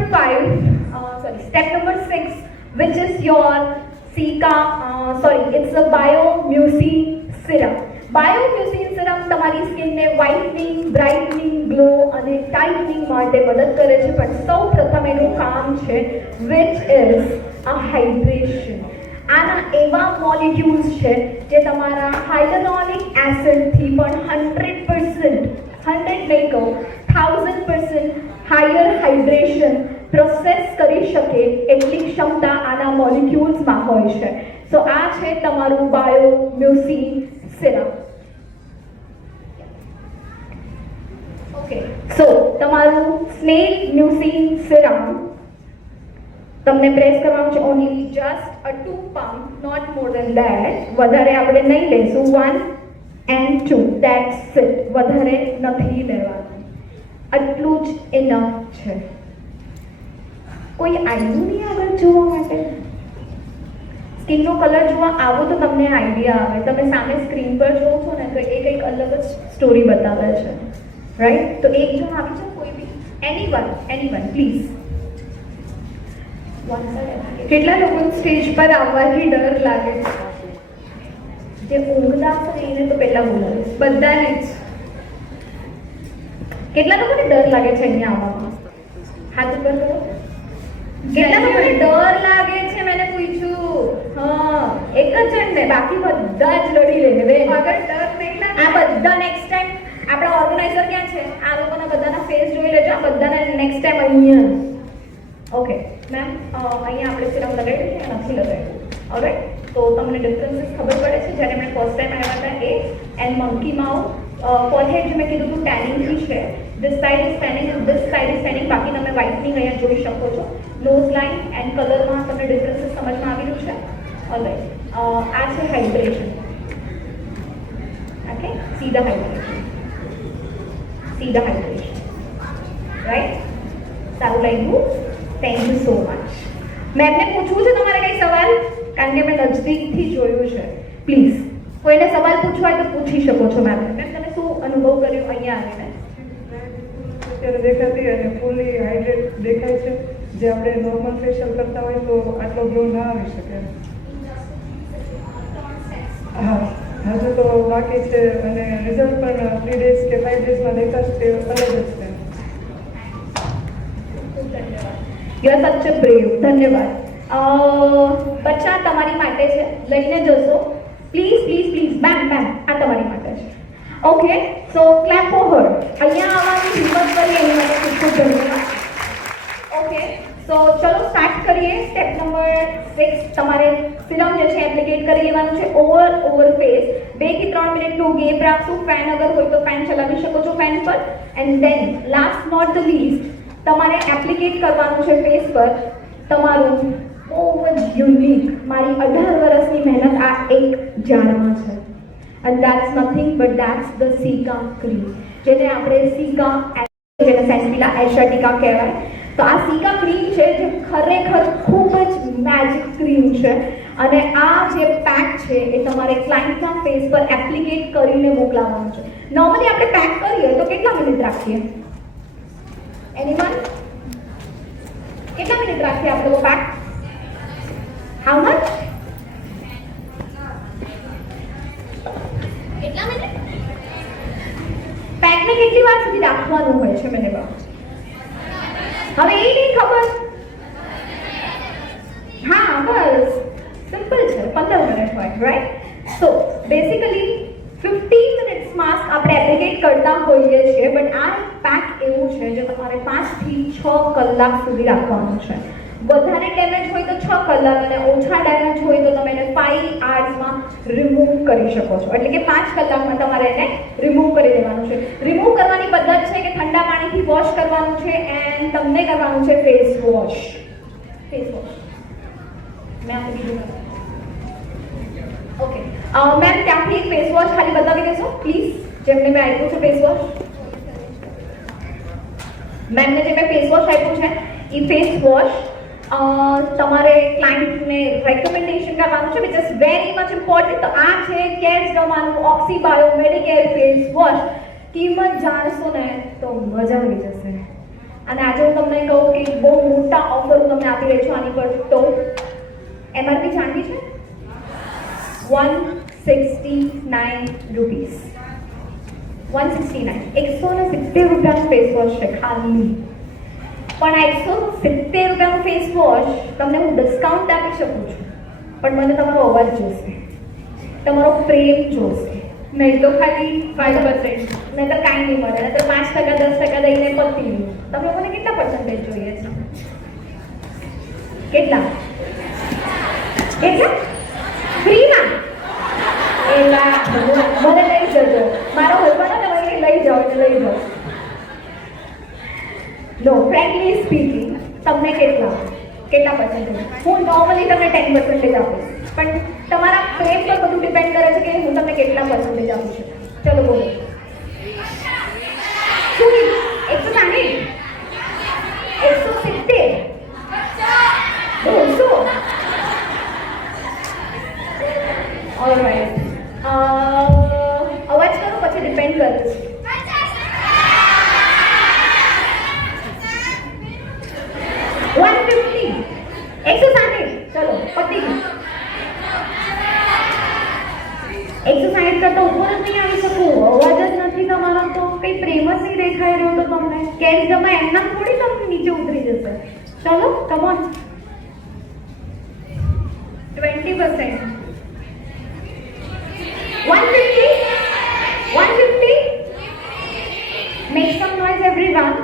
6 which is your it's a Biomucin serum. Biomucin serum તમારી સ્કિનને વ્હાઇટનિંગ, બ્રાઇટનિંગ, ગ્લો અને ટાઇટનિંગ માટે મદદ કરે છે. પણ સૌ પ્રથમ એનું કામ છે which is a hydration. આના એવા મોલિક્યુલ્સ છે જે તમારા હાઇડ્રોનિક એસિડથી પણ 100% નહીં કહું 1000% હાયર હાઇડ્રેશન પ્રોસેસ કરી શકે એટલી ક્ષમતા આના મોલિક્યુલ્સમાં હોય છે. સો આ છે તમારું બાયોમ્યુસિન સિરમ. ઓકે, સો તમારું સ્નેલ મ્યુસિન સિરમ તમને પ્રેસ કરવાનું છે only just a 2 pump, not more than that. વધારે આપણે નહીં લેશું. 1 and 2, ધેટ્સ ઇટ. વધારે નથી લેવાનું, આટલું જ ઇનફ છે. કોઈ આવ્યું નહીં આગળ જોવા માટે? સ્કિનનો કલર જોવા આવો તો તમને આઈડિયા આવે. તમે સામે સ્ક્રીન પર જોવો છો ને તો એ કંઈક અલગ જ સ્ટોરી બતાવે છે, રાઈટ? તો એક જણ આવી છે, કોઈ બી, એનીવન પ્લીઝ. કેટલા લોકો સ્ટેજ પર આવવાથી ડર લાગે છે? જે ઊંઘતા છે એને તો પહેલા બોલાવીશ. બધાને જ. કેટલા લોકોને ડર લાગે છે અહીંયા આવવામાં? હાથ ઉપર કરો. કેટલા લોકોને ડર લાગે છે? મેં પૂછ્યું. હા, એક જ જણને, બાકી બધા જ લડી લે. હવે અગર ડર નહીં લાગે, આ બધા નેક્સ્ટ ટાઈમ આપણા ઓર્ગેનાઇઝર ક્યાં છે? આ લોકોના બધાના ફેસ જોઈ લેજો. આ બધાના નેક્સ્ટ ટાઈમ અહીંયા. ઓકે મેમ, અહીંયા આપણે સિરમ લગાવી છે નથી લગાવ્યું? ઓલરાઈટ. તો તમને ડિફરન્સીસ ખબર પડે છે જ્યારે મેં ફર્સ્ટ ટાઈમ આવ્યા હતા એ એન્ડ મંકી માઉથ. ફોરહેડ જે મેં કીધું હતું ટેનિંગથી છે. This side is tanning and this side is tanning. બાકી તમે વ્હાઇટનિંગ અહીંયા જોઈ શકો છો. નોઝ લાઇન એન્ડ કલરમાં તમને ડિફરન્સીસ સમજમાં આવી રહ્યું છે? ઓલરાઈટ. આ છે hydration. Okay, see the hydration. Right? સારું લાગ્યું? Thank you so much. મેમને પૂછવું છે તમારે કંઈ સવાલ? કારણ કે મેં નજદીકથી જોયું છે. પ્લીઝ કોઈને સવાલ પૂછવા હોય તો પૂછી શકો છો મેમ. મેમ તમે શું અનુભવ કર્યો અહીંયા આવીને? અત્યારે દેખાતી અને ફૂલી હાઇડ્રેટ દેખાય છે. જે આપણે નોર્મલ ફેશિયલ કરતા હોય તો આટલો ગ્લો ના આવી શકે. હા, હજુ તો બાકી છે અને રિઝલ્ટ પણ 3 days કે 5 daysમાં દેખાશે તે અલગ જ છે. યુ આર સચ અ બ્રેવ. ધન્યવાદ. બચ્ચા તમારી માટે છે, લઈને જશો. પ્લીઝ પ્લીઝ પ્લીઝ મેમ આ તમારી માટે છે. ઓકે, સો ક્લેપ ફોર હર. અહીંયા આવવાની હિંમત કરી એની માટે ખૂબ ખૂબ ધન્યવાદ. ઓકે, સો ચલો સ્ટાર્ટ કરીએ. Step number 6. તમારે સિરમ જે છે એપ્લિકેટ કરી લેવાનું છે ઓવર ફેસ. 2 થી 3 મિનિટનું ગેપ રાખશું. ફેન અગર હોય તો ફેન ચલાવી શકો છો ફેન પર. And then last not the least, તમારે એપ્લિકેટ કરવાનું છે ફેસ પર તમારું બહુ જ યુનિક, મારી 18 વર્ષની મહેનત આ એક જાણમાં છે. And that's nothing but that's the cica cream, જેને આપણે સીકા, જેને સેન્સિલા એશિયાટિકા કહેવાય. તો આ સીકા ક્રીમ છે જે ખરેખર ખૂબ જ મેજિક ક્રીમ છે. અને આ જે પેક છે એ તમારે ક્લાયન્ટના ફેસ પર એપ્લિકેટ કરીને મોકલાવવાનું છે. નોર્મલી આપણે પેક કરીએ તો કેટલા મિનિટ રાખીએ? એનીવન? કેટલા મિનિટ રાખીએ આપણે પેક? How much? કેટલા મિનિટ? પેકને કેટલી વાર સુધી રાખવાનું હોય છે? મને કહો. હવે એ નહીં ખબર. હા, બસ સિમ્પલ છે. 15 મિનિટ હોય, રાઈટ? સો બેસિકલી 15 મિનિટ્સ માસ્ક આપણે એપ્લિકેટ કરતા હોઈએ છીએ. બટ આ પેક એવું છે જે તમારે 5 થી 6 કલાક સુધી રાખવાનું છે. વધારે ડેમેજ હોય તો 6 કલાક અને ઓછા ડેમેજ હોય તો તમે એને 5 hours રિમૂવ કરી શકો છો. એટલે કે 5 કલાકમાં તમારે એને રિમૂવ કરી દેવાનું છે. રિમૂવ કરવાની પદ્ધત છે કે ઠંડા પાણીથી વોશ કરવાનું છે એન્ડ તમને કરવાનું છે ફેસ વોશ. મેં આપને બીજું ઓકે મેમ ત્યાંથી એક ફેસ વોશ ખાલી બતાવી દેશો પ્લીઝ, જેમને મેં આપ્યું છે ફેસ વોશ. મેમને જે મેં ફેસ વોશ આપ્યું છે એ ફેસ વોશ તમારે ક્લાયન્ટને રેકમેન્ડેશન કરવાનું છે which is very much important. તો આ છે કેર્સ ડર્માનું ઓક્સીબાયો મેડિકેર ફેસ વોશ. કિંમત જાણશો ને તો મજા આવી જશે. અને આજે હું તમને કહું કે બહુ મોટા ઓફર હું તમને આપી રહી છું આની પર. તો એમઆરપી જાણવી છે? 169 રૂપીસ. 169 170 રૂપિયાનું ફેસ વોશ છે ખાલી. પણ આ 170 રૂપિયાનું ફેસ વોશ તમને હું ડિસ્કાઉન્ટ આપી શકું છું, પણ મને તમારો અવાજ જોશે, તમારો પ્રેમ જોશે. નહીં તો ખાલી 5%. નહીં તો કાંઈ નહીં મળે. નહીં તો 5% 10% દઈને પતી. તમે લોકોને કેટલા પર્સન્ટેજ જોઈએ છે? કેટલા? ફ્રીમાં? એલા મને લઈ જજો. મારો હસબન્ડ ને મને લઈ જાઓ એટલે લઈ જાઓ. નો ફ્રેન્કલી સ્પીકિંગ તમને કેટલા? કેટલા પર્સન્ટેજ? હું નોર્મલી તમને 10% આપીશ, પણ તમારા પ્રેમ પર બધું ડિપેન્ડ કરે છે કે હું તમને કેટલા પર્સન્ટેજ આપી શકું. ચલો બોલો. શું કીધું? 160? 170? 200? ઓલરાઈટ. અવાજ કરો, પછી ડિપેન્ડ કરે છે. 150? 160? ચલો પતી ગયું. 160 કરતા ઉપર જ નહીં આવી શકું. અવાજ જ નથી તમારો તો કઈ પ્રેમ જ નહીં દેખાઈ રહ્યો તો તમને. કેમ તમે એમના થોડી તમને નીચે ઉતરી જશે. ચલો come on. 20%. 150? 150? Make some noise everyone.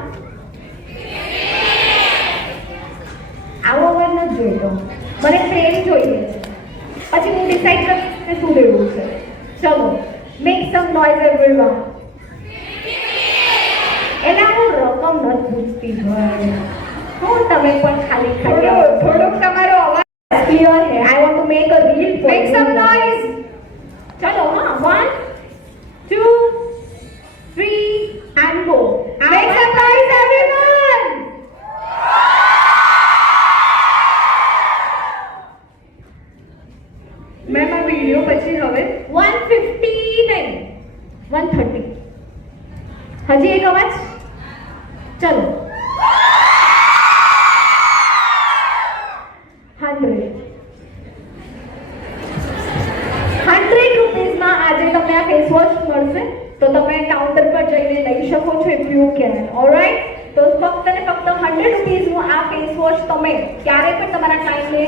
આવો અવાજ નથી જોઈતો, મને પ્રેમ જોઈએ છે. પછી હું ડિસાઈડ કરીશ કે શું લેવું છે. ચલો મેક સમ નોઇઝ એવરીવન. એના હું રકમ નથી પૂછતી ભાઈ, હું તમે પણ ખાલી થોડુંક તમારો અવાજ ક્લિયર હે. I want to make a reel for make some noise. ચલો હા, 1 2 3 and go. Make some noise everyone. મેં આ વિડિયો પછી હવે 150 નહીં, 130. હજી એક અવાજ. ચલો 100 રૂપીસમાં આજે તમને આ ફેસ વોશ મળશે, તો તમે કાઉન્ટર પર જઈને લઈ શકો છો ઇફ યુ કેન. ઓલરાઈટ, તો ફક્ત ને ફક્ત 100 રૂપીસનું આ ફેસ વોશ તમે ક્યારે પણ તમારા ટાઈમે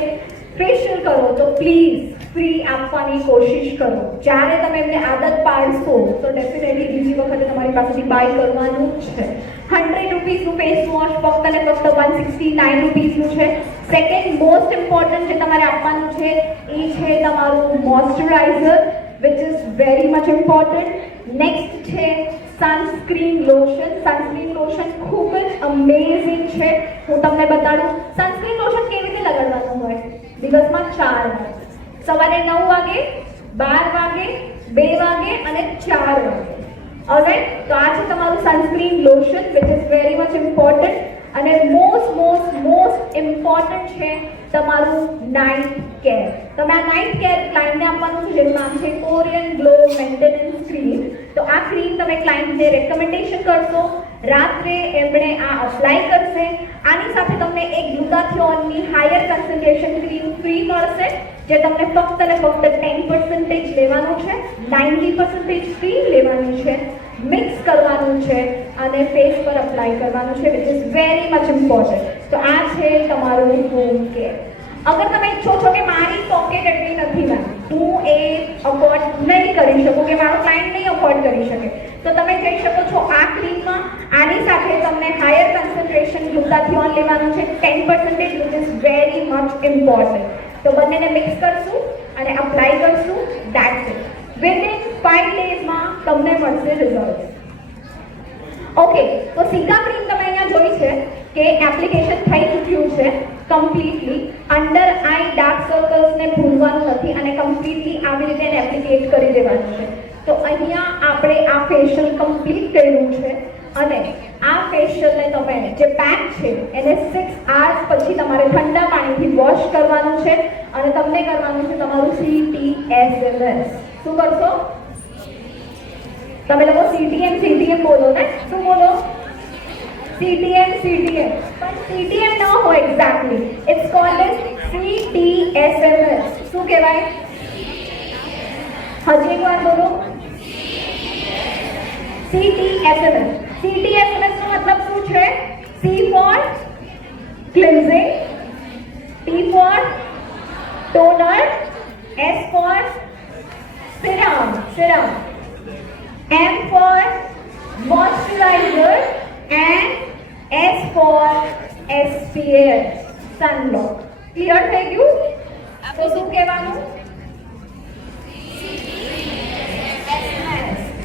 ફેશિયલ કરો તો પ્લીઝ ફ્રી આપવાની કોશિશ કરો. જ્યારે તમે એમને આદત પાડશો તો ડેફિનેટલી બીજી વખતે તમારી પાસેથી બાય કરવાનું જ છે. 100 રૂપીસનું ફેસ વોશ ફક્ત ને ફક્ત 169 રૂપીસનું છે. સેકન્ડ મોસ્ટ ઇમ્પોર્ટન્ટ જે તમારે આપવાનું છે એ છે તમારું moisturiser, which is very much important. Next છે સનસ્ક્રીન લોશન. સનસ્ક્રીન લોશન ખૂબ જ અમેઝિંગ છે. હું તમને બતાડું સનસ્ક્રીન લોશન કેવી રીતે લગાડવાનું હોય. દિવસમાં 4 વાર, સવારે 9 વાગે, 12 વાગે, 2 વાગે અને 4 વાગે. ઓલરાઈટ, તો આ છે તમારું sunscreen lotion which is very much important. અને મોસ્ટ ઇમ્પોર્ટન્ટ છે તમારું નાઇટ કેર. તમે આ નાઇટ કેર ક્લાયન્ટને આપવાનું છે, જેનું નામ છે કોરિયન ગ્લો મેન્ટેનન્સ ક્રીમ. તો આ ક્રીમ તમે ક્લાયન્ટને રેકમેન્ડેશન કરશો, રાત્રે એમણે આ અપ્લાય કરશે. આની સાથે તમને એક ગ્લુટાથિયોનની હાયર કન્સન્ટ્રેશન ક્રીમ ફ્રી મળશે, જે તમને ફક્ત ને ફક્ત 10% લેવાનું છે, 90% ફ્રી લેવાનું છે, મિક્સ કરવાનું છે અને ફેસ પર અપ્લાય કરવાનું છે, which is very much important. તો આ છે તમારું હોમ કેર. અગર તમે ઈચ્છો છો કે મારી પોકેટ એટલી નથી મેમ, હું એ અફોર્ડ નહીં કરી શકું, કે મારો ક્લાયન્ટ નહીં અફોર્ડ કરી શકે, તો તમે જઈ શકો છો આ ક્રીમમાં. આની સાથે તમને હાયર કન્સન્ટ્રેશન ગ્લુટાથિયોન લેવાનું છે, 10%, which is very much important. તો બંનેને મિક્સ કરશું અને અપ્લાય કરશું. That's it. વિધિન 5 ડેઝમાં તમને મળશે રિઝલ્ટ. ઓકે, તો સીધા ક્રીમ તમે અહીંયા જોઈ છે કે એપ્લિકેશન થઈ ચૂક્યું છે કમ્પ્લીટલી. અંડર આઈ ડાર્ક સર્કલ્સને ભૂલવાનું નથી અને કમ્પ્લીટલી આવી રીતે એને એપ્લિકેટ કરી દેવાનું છે. તો અહીંયા આપણે આ ફેશિયલ કમ્પ્લીટ કર્યું છે અને આ ફેશિયલને તમે જે પેક છે એને 6 hours પછી તમારે ઠંડા પાણીથી વોશ કરવાનું છે અને તમને કરવાનું છે તમારું CTSMS. શું કરશો તમે લોકો? CTM બોલો ને. શું બોલો? CTM. પણ CTM ન હોય exactly, it's called as CTSMS. શું કહેવાય? હજી એક વાર બોલો. CTSMS. CTSMS નો મતલબ શું છે? C for cleansing, T for toner, S for serum, M for moisturizer and S for SPF, sunblock. Clear થઈ ગયું? તો શું કહેવાનું?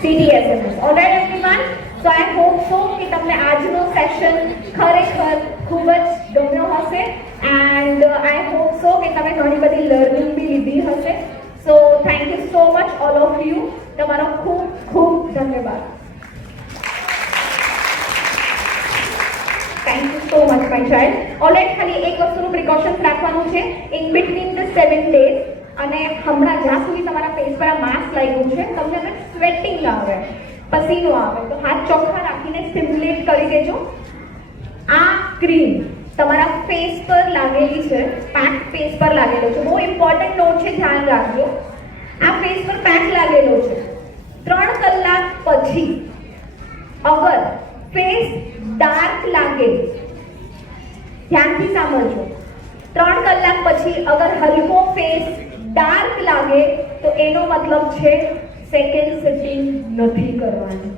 CTSMS. Alright everyone. So I hope so કે તમને આજનો સેશન ખરેખર ખૂબ જ ગમ્યો હશે. એન્ડ આઈ હોપ સો કે તમે ઘણી બધી લર્નિંગ બી લીધી હશે. So thank you so much all of you. તમારો ખૂબ ખૂબ ધન્યવાદ. Thank you so much my child. Alright, ખાલી એક વસ્તુનું પ્રિકોશન્સ રાખવાનું છે ઇન બિટવીન ધ 7 days. અને હમણાં જ્યાં સુધી તમારા ફેસ પર આ માસ્ક લાગ્યું છે, તમને અગર સ્વેટિંગ આવે, પસીનો આવે, તો હાથ ચોખ્ખા રાખીને સ્ટિમ્યુલેટ કરી દેજો. આ ક્રીમ તમારા ફેસ પર લાગેલી છે, પેક ફેસ પર લાગેલો છે. બહુ ઇમ્પોર્ટન્ટ નોટ છે, ધ્યાન રાખજો. આ ફેસ પર પેક લાગેલો છે. 3 કલાક પછી અગર ફેસ ડાર્ક લાગે, ધ્યાનથી સાંભળજો, 3 કલાક પછી અગર હલકો ફેસ ડાર્ક લાગે તો એનો મતલબ છે સેકન્ડ સિટિંગ નથી કરવાની.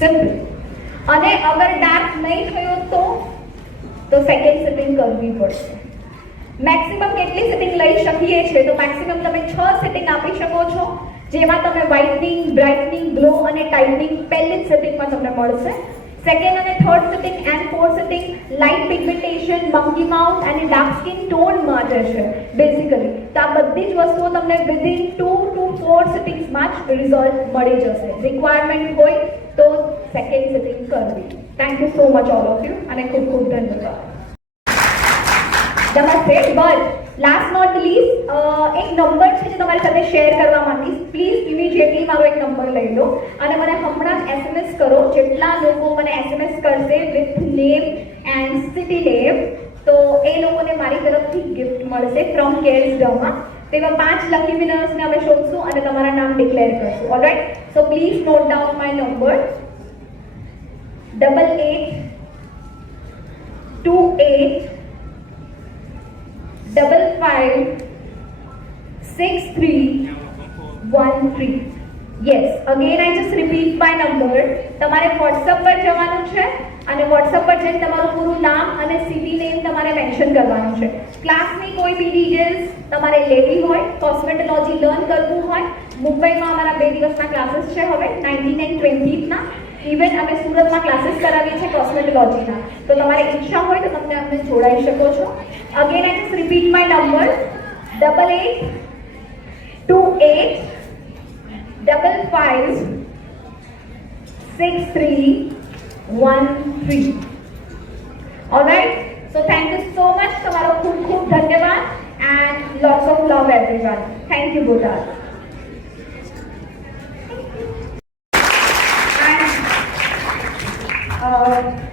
સિમ્પલ. અને અગર ડાર્ક નહીં થયો તો સેકન્ડ સિટિંગ કરવી પડશે. મેક્સિમમ કેટલી સિટિંગ લઈ શકીએ છીએ? તો મેક્સિમમ તમે 6 સિટિંગ આપી શકો છો, જેમાં તમે વ્હાઇટનિંગ, બ્રાઇટનિંગ, ગ્લો અને ટાઇટનિંગ પહેલી જ સિટિંગમાં તમને મળશે. સેકન્ડ અને third sitting and fourth sitting light pigmentation, monkey mouth અને ડાર્ક સ્કિન ટોન માટે છે બેઝિકલી. તો આ બધી જ વસ્તુઓ તમને વિધિન 2 to 4 સિટિંગ્સમાં જ રિઝલ્ટ મળી જશે. રિક્વાયરમેન્ટ હોય તો સેકન્ડ સિટિંગ કરવી. Thank you so much all of you અને ખૂબ ખૂબ ધન્યવાદ. નમસ્તે. બટ લાસ્ટ નોટ લીસ્ટ, એક નંબર છે જે તમારી સાથે શેર કરવા માંગીશ. પ્લીઝ ઇમિડિયેટલી મારો એક નંબર લઈ લો અને મને હમણાં જ SMS કરો. જેટલા લોકો મને SMS કરશે with name and city name, તો એ લોકોને મારી તરફથી ગિફ્ટ મળશે ફ્રોમ કેર્સ ડમાં. તેવા 5 લકી વિનર્સને અમે શોધશું અને તમારા નામ ડિક્લેર કરશું. Alright, so please note down my number 8828556313. Yes, again I just repeat my number. તમારે વોટ્સઅપ પર જવાનું છે અને વોટ્સઅપ પર જઈને તમારું પૂરું નામ અને સિટી નેમ તમારે મેન્શન કરવાનું છે. ક્લાસની કોઈ બી ડિટેલ્સ તમારે લેવી હોય, કોસ્મેટોલોજી લર્ન કરવું હોય, મુંબઈમાં અમારા 2 દિવસના ક્લાસીસ છે હવે 19 and 20ના. ઇવન અમે સુરતમાં ક્લાસીસ કરાવીએ છીએ કોસ્મેટોલોજીના. તો તમારે ઈચ્છા હોય તો તમે અમને જોડાઈ શકો છો. Again I just repeat my number 8828556313. Alright, so thank you so much. તમારો ખૂબ ખૂબ ધન્યવાદ and lots of love everyone. Thank you both.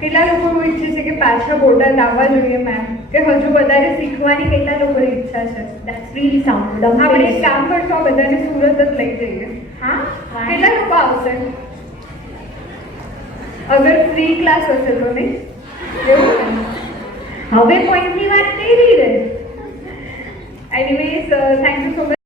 કેટલા લોકો ઈચ્છે છે કે પાછા બોટાદ આવવા જોઈએ મેમ, કે હજુ વધારે શીખવાની કેટલા લોકોની ઈચ્છા છે? That's really sound. આપણે એક કામ કરશું, આ બધાને સુરત જ લઈ જઈએ. હા, કેટલા લોકો આવશે? અગર ફ્રી ક્લાસ હશે તો નહીં? હવે પોઈન્ટની વાત કરી રહી. Anyways, thank you so much.